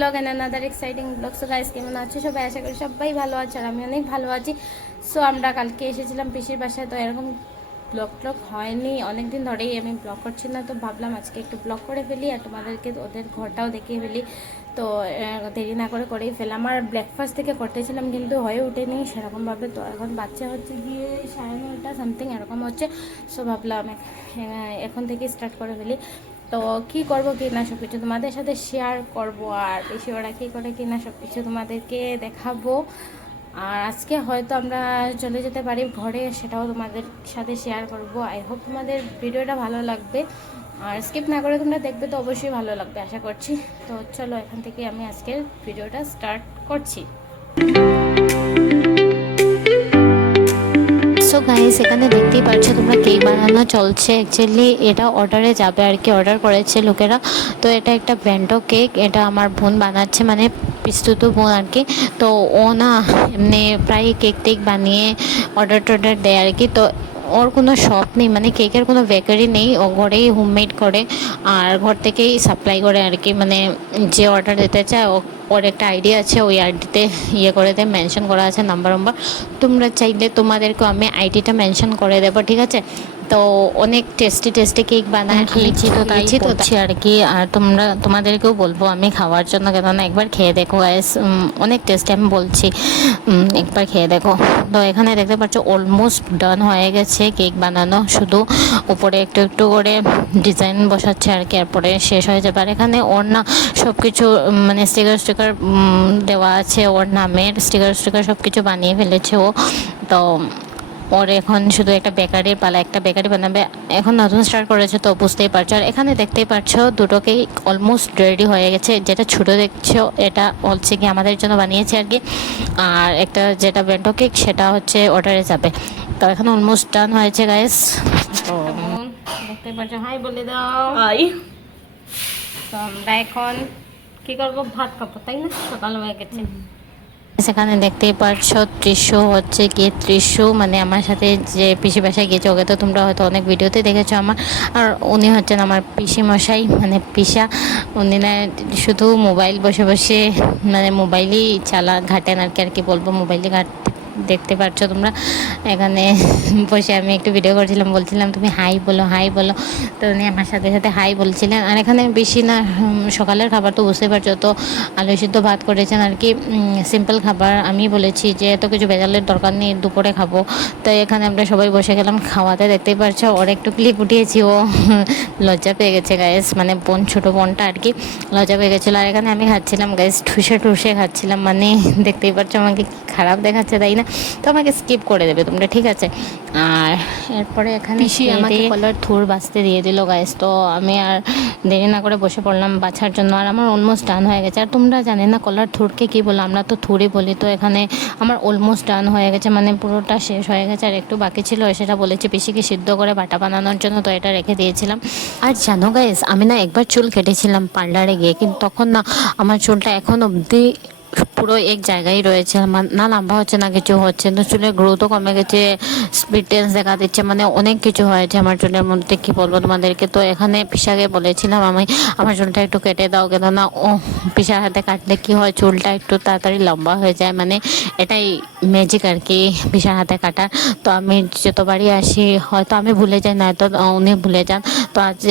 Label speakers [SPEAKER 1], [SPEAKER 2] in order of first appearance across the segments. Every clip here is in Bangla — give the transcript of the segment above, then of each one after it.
[SPEAKER 1] Vlog and another exciting vlog so guys কেমন আছো? সবাই আশা করি সবাই ভালো আছে আর আমি অনেক ভালো আছি। সো আমরা কালকে এসেছিলাম পিসির বাসায়, তো এরকম ব্লগ ট্লগ হয়নি। অনেক দিন ধরেই আমি ব্লগ করছি না, তো ভাবলাম আজকে একটু ব্লগ করে ফেলি আর তোমাদেরকে ওদের ঘরটাও দেখিয়ে ফেলি। তো দেরি না করে করেই ফেলাম আর ব্রেকফাস্ট থেকে করতেছিলাম, কিন্তু হয়ে ওঠেনি সেরকমভাবে। তো এখন বাচ্চা হচ্ছে গিয়ে সাড়ে নটা সামথিং এরকম হচ্ছে। সো ভাবলাম এখন থেকে স্টার্ট করে ফেলি। তো কি করব কি না সব কিছু তোমাদের সাথে শেয়ার করব আর বেশি ওরা কী করে কি না সব কিছু তোমাদেরকে দেখাবো। আর আজকে হয়তো আমরা চলে যেতে পারি ঘরে, সেটাও তোমাদের সাথে শেয়ার করব। আই হোপ তোমাদের ভিডিওটা ভালো লাগবে। আর স্কিপ না করে তোমরা দেখবে তো অবশ্যই ভালো লাগবে, আশা করছি। তো চলো এখান থেকে আমি আজকের ভিডিওটা স্টার্ট করছি।
[SPEAKER 2] গাইস এখানে দেখতেই পাচ্ছ তোমরা কেক বানানো চলছে। অ্যাকচুয়ালি এটা অর্ডারে যাবে আর কি অর্ডার করেছে লোকেরা। তো এটা একটা ব্যান্ডো কেক এটা আমার বোন বানাচ্ছে মানে বিস্তুত বোন আর কি। তো ও না, এমনি প্রায় কেক টেক বানিয়ে অর্ডার টর্ডার দেয় আর কি। তো ওর কোনো শপ নেই মানে কেকের কোনো বেকারি নেই, ও ঘরেই হোমমেড করে। আর ঘর থেকেই সাপ্লাই করে আর কি মানে যে অর্ডার দিতে চায়, ও ওর একটা আইডিয়া আছে, ওই আইডিতে ইয়ে করে দেয় মেনশন করা আছে নাম্বার নাম্বার তোমরা চাইলে তোমাদেরকে আমি আইডিটা মেনশন করে দেবো, ঠিক আছে? তো অনেক টেস্টি টেস্টি কেক বানায় খেয়েছি তো তাই তো তাই। আর কি আর তোমরা তোমাদেরকেও বলব আমি খাওয়ার জন্য কেননা একবার খেয়ে দেখো অনেক টেস্টি আমি বলছি একবার খেয়ে দেখো। তো এখানে দেখতে পাচ্ছ অলমোস্ট ডান হয়ে গেছে কেক বানানো। শুধু উপরে একটু একটু করে ডিজাইন বসাচ্ছে আর কি এরপরে শেষ হয়ে যাবে। আর এখানে ওর না সব কিছু মানে স্টিকার স্টিকার দেওয়া আছে ওর নামের স্টিকার স্টিকার সব কিছু বানিয়ে ফেলেছে ও। তো ওর এখন শুধু একটা বেকারির পালা একটা বেকারি বানাবে। এখন নতুন স্টার্ট করেছে তো বুঝতেই পারছ। আর এখানে দেখতেই পাচ্ছ দুটোকেই অলমোস্ট রেডি হয়ে গেছে। যেটা ছোটো দেখছ এটা হচ্ছে কি আমাদের জন্য বানিয়েছে আর কি। আর একটা যেটা বেন্টো কেক সেটা হচ্ছে অর্ডারে যাবে। তো এখন অলমোস্ট ডান হয়েছে গাইস তো
[SPEAKER 1] দেখতে পাচ্ছ হাই বলে দাও। তো আমরা এখন কি করব? ভাত খাব তাই না? সকাল হয়ে গেছে।
[SPEAKER 2] সেখানে দেখতেই পাচ্ছ ত্রিশু হচ্ছে কি ত্রিশু। মানে আমার সাথে যে পিসি বাসায় গিয়েছে, ওকে তো তোমরা হয়তো অনেক ভিডিওতে দেখেছ আমার। আর উনি হচ্ছেন আমার পিসি মশাই মানে পিসা। উনি না, শুধু মোবাইল বসে বসে মানে মোবাইলই চালা, ঘাটেন আর কি আর কি বলব, মোবাইলই ঘাট। দেখতে পাচ্ছ তোমরা? এখানে বসে আমি একটু ভিডিও করছিলাম, বলছিলাম, তুমি হাই বলো হাই বলো। তো উনি আমার সাথে সাথে হাই বলছিলেন। আর এখানে বেশি না সকালের খাবার তো বুঝতে পারছ, তো আলু সিদ্ধ ভাত করেছেন আর কি। সিম্পল খাবার আমি বলেছি যে, এত কিছু ভেজালের দরকার নেই, দুপুরে খাব। তো এখানে আমরা সবাই বসে গেলাম, খাওয়াতে দেখতেই পারছ ওর একটু ক্লিপ উঠিয়েছি, ও লজ্জা পেয়ে গেছে গ্যাস মানে বোন, ছোটো বোনটা আর কি, লজ্জা পেয়ে গেছিল। আর এখানে আমি খাচ্ছিলাম গ্যাস ঠুসে ঠুসে খাচ্ছিলাম মানে দেখতেই পারছ আমাকে খারাপ দেখাচ্ছে তাই না? তো আমাকে স্কিপ করে দেবে তোমরা ঠিক আছে? আর এরপরে এখানে
[SPEAKER 1] আমাকে
[SPEAKER 2] কলার থুর বাঁচতে দিয়ে দিল গাইস তো আমি আর দেরি না করে বসে পড়লাম বাছার জন্য। আর আমার অলমোস্ট ডান হয়ে গেছে। আর তোমরা জানে না কলার থুরকে কি বলো আমরা তো থুরই বলি তো এখানে আমার অলমোস্ট ডান হয়ে গেছে মানে পুরোটা শেষ হয়ে গেছে। আর একটু বাকি ছিল সেটা বলেছি পিসিকে সিদ্ধ করে বাটা বানানোর জন্য তো এটা রেখে দিয়েছিলাম। আর জানো গাইস আমি না একবার চুল কেটেছিলাম পার্লারে গিয়ে কিন্তু তখন না আমার চুলটা এখন অবধি পুরো এক জায়গায় রয়েছে। না, লম্বা হচ্ছে না, কিছু হচ্ছে না। চুলের গ্রোথও কমে গেছে স্পিডেন্স দেখা দিচ্ছে মানে অনেক কিছু হয়েছে আমার চুলের মধ্যে, কি বলব তোমাদেরকে? তো এখানে পিসাকে বলেছিলাম আমি, আমার চুলটা একটু কেটে দাও কেন না ও পিসার হাতে কাটলে কি হয়, চুলটা একটু তাড়াতাড়ি লম্বা হয়ে যায়। মানে এটাই ম্যাজিক আর কি, পিসার হাতে কাটার। তো আমি যতবারই আসি, হয়তো আমি ভুলে যাই না তো উনি ভুলে যান। তো আজ,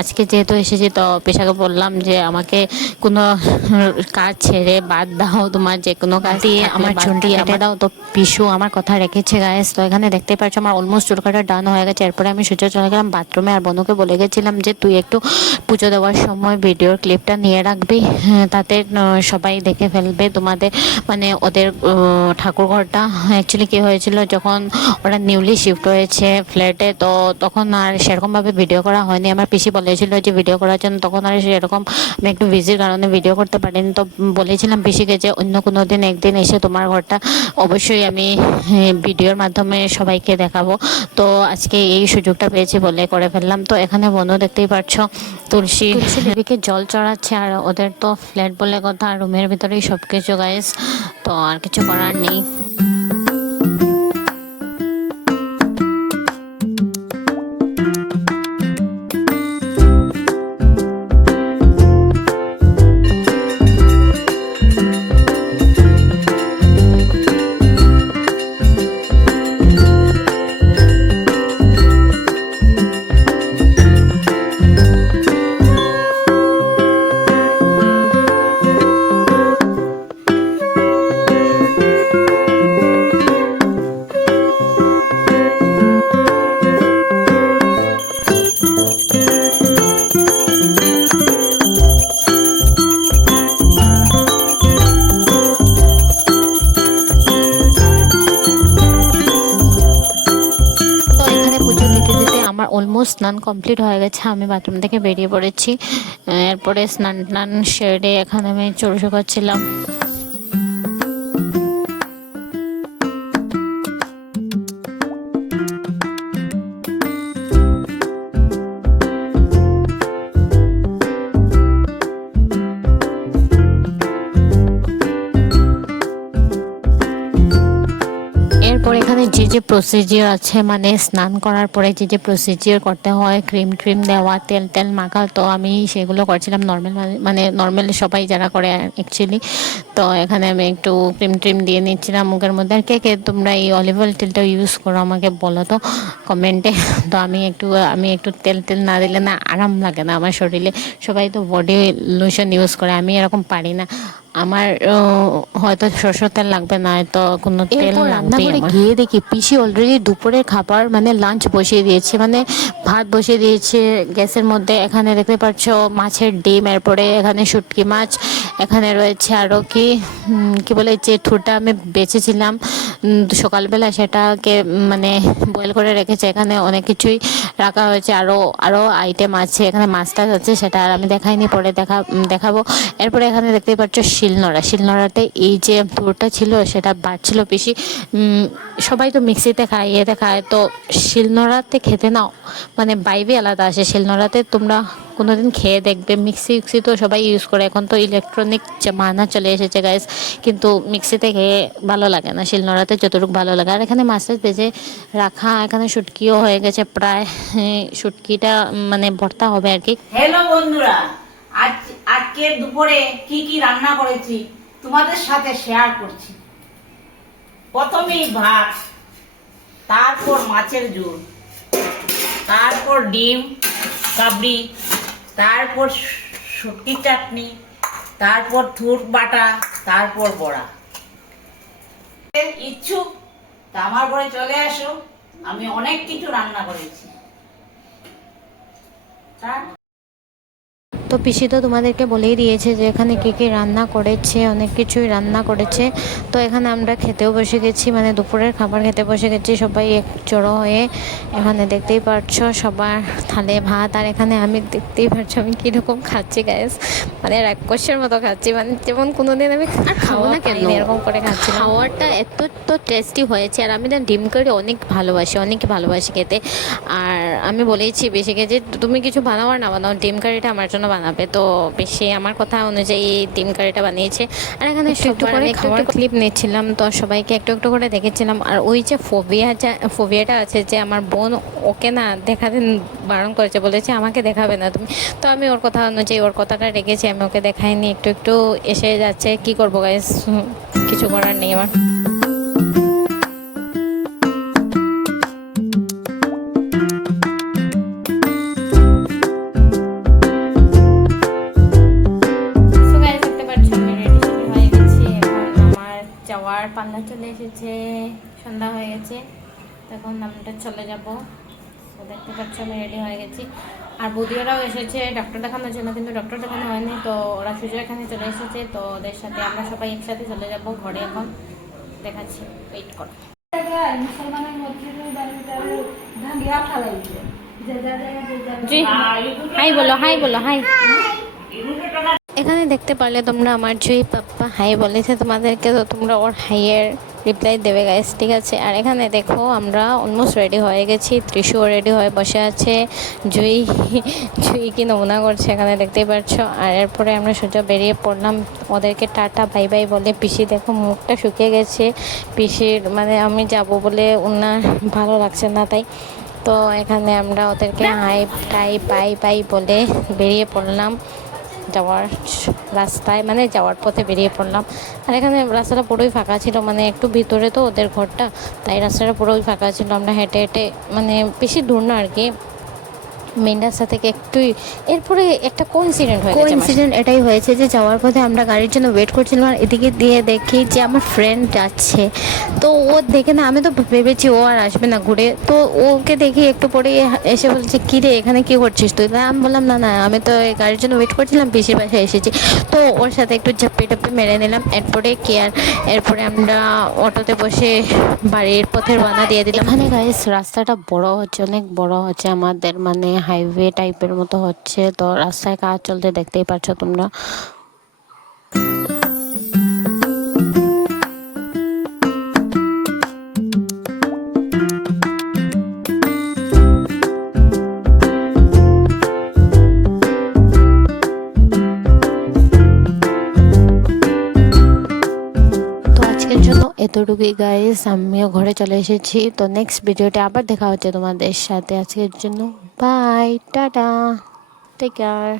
[SPEAKER 2] আজকে যেহেতু এসেছি, তো পেশাকে বললাম যে, আমাকে কোনো কাজ ছেড়ে বাদ দাও তোমার যে কোনো কাজ দিয়ে আমার চুলটি কেটে দাও তো পিসু আমার কথা রেখেছে গায়েস তো এখানে দেখতে পাচ্ছ আমার অলমোস্ট চুল কাটা ডান হয়ে গেছে। এরপরে আমি সোজা চলে গেলাম বাথরুমে আর বনুকে বলে গেছিলাম যে তুই একটু পুজো দেওয়ার সময় ভিডিওর ক্লিপটা নিয়ে রাখবি। হ্যাঁ, তাতে সবাই দেখে ফেলবে তোমাদের মানে ওদের ঠাকুর ঘরটা অ্যাকচুয়ালি কী হয়েছিল যখন ওরা নিউলি শিফট হয়েছে ফ্ল্যাটে তো তখন আর সেরকমভাবে ভিডিও করা হয়নি। আমার পিসি বলেছিল যে ভিডিও করার জন্য। তখন আর সেরকম আমি একটু বিজির কারণে ভিডিও করতে পারিনি। তো বলেছিলাম পিসিকে যে অন্য কোনো দিন একদিন এসে তোমার ঘরটা অবশ্যই আমি ভিডিওর মাধ্যমে সবাইকে দেখাবো। তো আজকে এই সুযোগটা পেয়েছি বলে করে ফেললাম। তো এখানে বন্ধু দেখতেই পাচ্ছ তুলসী তুলসী দেবীকে জল চড়াচ্ছে আর ওদের তো ফ্ল্যাট বলে কথা রুমের ভিতরেই সব কিছু গাইস তো আর কিছু করার নেই। কমপ্লিট হয়ে গেছে, আমি বাথরুম থেকে বেরিয়ে পড়েছি। এরপরে স্নান টান সেরে এখানে আমি চড়ে শুকাচ্ছিলাম। এখানে যে যে প্রসিজিওর আছে মানে স্নান করার পরে যে যে প্রসিজিওর করতে হয় ক্রিম ট্রিম দেওয়া, তেল তেল মাখা তো আমি সেগুলো করছিলাম নর্মাল মানে নর্মালি সবাই যারা করে অ্যাকচুয়ালি তো এখানে আমি একটু ক্রিম ট্রিম দিয়ে নিচ্ছিলাম মুখের মধ্যে। আর কে কে তোমরা এই অলিভ অয়েল তেলটা ইউজ করো আমাকে বলো তো কমেন্টে তো আমি একটু আমি একটু তেল তেল না দিলে না আরাম লাগে না আমার শরীরে। সবাই তো বডি লোশন ইউজ করে, আমি এরকম পারি না। আমার হয়তো সরষের তেল লাগবে না তো কোনো তেল লাগবে গিয়ে দেখি পিসি অলরেডি দুপুরের খাবার মানে লাঞ্চ বসিয়ে দিয়েছে মানে ভাত বসিয়ে দিয়েছে গ্যাসের মধ্যে এখানে দেখতে পাচ্ছ মাছের ডিম এরপরে এখানে শুটকি মাছ এখানে রয়েছে আরও কি কি বলে যে ঠুটা আমি বেঁচেছিলাম সকালবেলা সেটাকে মানে বয়েল করে রেখেছে। এখানে অনেক কিছুই রাখা হয়েছে। আরও আরও আইটেম আছে। এখানে মাছ টাছ আছে, সেটা আর আমি দেখাইনি। পরে দেখা দেখাবো। এরপরে এখানে দেখতেই পাচ্ছ শিলনোড়া। শিলনোড়াতে এই যে পুরোটা ছিল, সেটা বাড়ছিল বেশি। সবাই তো মিক্সিতে খায়, ইয়েতে খায়। তো শিলনোড়াতে খেতে নাও। মানে বাইবে আলাদা আসে। শিলনোড়াতে তোমরা কোনোদিন খেয়ে দেখবে। মিক্সি উক্সি তো সবাই ইউজ করে। এখন তো ইলেকট্রনিক জামানা চলে এসেছে গাইস কিন্তু মিক্সিতে খেয়ে ভালো লাগে না। শিলনোড়াতে যতটুকু ভালো লাগে। আর এখানে মাছ টাছ ভেজে রাখা, এখানে শুটকিও হয়ে গেছে প্রায়। শুটকিটা মানে ভর্তা হবে আর কি।
[SPEAKER 3] হ্যালো বন্ধুরা, আজ, আজকে দুপুরে কি কি রান্না করেছি তোমাদের সাথে শেয়ার করছি। প্রথমেই ভাত, তারপর মাছের ঝোল, তারপর ডিম কাবড়ি তারপর শুটকি চাটনি, তারপর থুর বাটা, তারপর বড়া। ইচ্ছুক তা আমার ঘরে চলে আসো। আমি অনেক কিছু রান্না করেছি।
[SPEAKER 2] তো পিসি তো তোমাদেরকে বলেই দিয়েছে যে এখানে কী কী রান্না করেছে অনেক কিছুই রান্না করেছে। তো এখানে আমরা খেতেও বসে গেছি মানে দুপুরের খাবার খেতে বসে গেছি সবাই এক জড়ো হয়ে। এখানে দেখতেই পারছ সবার থালে ভাত আর এখানে আমি দেখতেই পারছ আমি কীরকম খাচ্ছি গ্যাস মানে রাক্ষসের মতো খাচ্ছি মানে যেমন কোনো দিন আমি আর খাব না কেন? এরকম করে খাচ্ছি খাওয়ারটা এত তো টেস্টি হয়েছে আর আমি না ডিম কারি অনেক ভালোবাসি অনেক ভালোবাসি খেতে। আর আমি বলেইছি বেশিকে যে তুমি কিছু বানাও আর না বানাও ডিম কারিটা আমার জন্য বানাবে। তো বেশি আমার কথা অনুযায়ী ডিম কারিটা বানিয়েছে। আর এখানে একটু একটু করে খাওয়ার ক্লিপ নিচ্ছিলাম তো সবাইকে একটু একটু করে দেখেছিলাম। আর ওই যে ফোবিয়া যা ফোবিয়াটা আছে যে আমার বোন ওকে না দেখাতে বারণ করেছে বলেছে আমাকে দেখাবে না তুমি। তো আমি ওর কথা অনুযায়ী ওর কথাটা রেখেছি আমি ওকে দেখাইনি একটু একটু এসে যাচ্ছে। কি করব গাইস কিছু করার নেই আমার।
[SPEAKER 1] যাওয়ার পাল্লা চলে এসেছে সন্ধ্যা হয়ে গেছে। তখন আমরা চলে যাব। তো দেখতে পাচ্ছ আমি রেডি হয়ে গেছি। আর বৌদিওরাও এসেছে ডক্টর দেখানোর জন্য কিন্তু ডক্টর দেখানো হয়নি। তো ওরা সুযোগ এখানে চলে এসেছে। তো ওদের সাথে আমরা সবাই একসাথে চলে যাব ঘরে এখন। দেখাচ্ছি ওয়েট করো। জি। হাই বলো হাই বলো হাই। এখানে দেখতে পারলে তোমরা আমার জুই পাপ্পা হাই বলেছে তোমাদেরকে তো তোমরা ওর হাইয়ের রিপ্লাই দেবে গাইস ঠিক আছে? আর এখানে দেখো আমরা অলমোস্ট রেডি হয়ে গেছি ত্রিশুও রেডি হয়ে বসে আছে জুই জুই কি নমুনা করছে এখানে দেখতেই পাচ্ছ আর এরপরে আমরা সোজা বেরিয়ে পড়লাম ওদেরকে টাটা বাই বাই বলে। পিসি দেখো মুখটা শুকিয়ে গেছে পিসির মানে আমি যাব বলে ওনার ভালো লাগছে না তাই। তো এখানে আমরা ওদেরকে হাই টাই বাই বাই বলে বেরিয়ে পড়লাম। যাওয়ার রাস্তায় মানে যাওয়ার পথে বেরিয়ে পড়লাম। আর এখানে রাস্তাটা পুরোই ফাঁকা ছিল মানে একটু ভিতরে তো ওদের ঘরটা, তাই রাস্তাটা পুরোই ফাঁকা ছিল। আমরা হেঁটে হেঁটে মানে বেশি দূর না আর কি। মেন রাস্তা থেকে একটুই এরপরে একটা কোইন্সিডেন্ট হয়ে সাথে।
[SPEAKER 2] কোইন্সিডেন্ট এটাই হয়েছে যে যাওয়ার পথে আমরা গাড়ির জন্য ওয়েট করছিলাম আর এদিকে দিয়ে দেখি যে আমার ফ্রেন্ড যাচ্ছে। তো ও দেখে না আমি তো ভেবেছি ও আর আসবে না ঘুরে। তো ওকে দেখি একটু পরে এসে বলছে কী রে এখানে কী করছিস তুই? আমি বললাম না না আমি তো এই গাড়ির জন্য ওয়েট করছিলাম পিসির বাসায় এসেছি। তো ওর সাথে একটু ঝাপ্পি টাপ্পি মেরে নিলাম। এরপরে কেয়ার এরপরে আমরা অটোতে বসে বাড়ির পথের বানা দিয়ে দিলাম। এখানে গাইস রাস্তাটা বড় হচ্ছে অনেক বড় হচ্ছে আমাদের মানে হাইওয়ে টাইপের মতো হচ্ছে। তো রাস্তায় কাজ চলতে দেখতেই পাচ্ছ তোমরা। এতটুকুই গাইস আমিও ঘরে চলে এসেছি। তো নেক্সট ভিডিওতে আবার দেখা হচ্ছে তোমাদের সাথে আজকের জন্য। By tata take care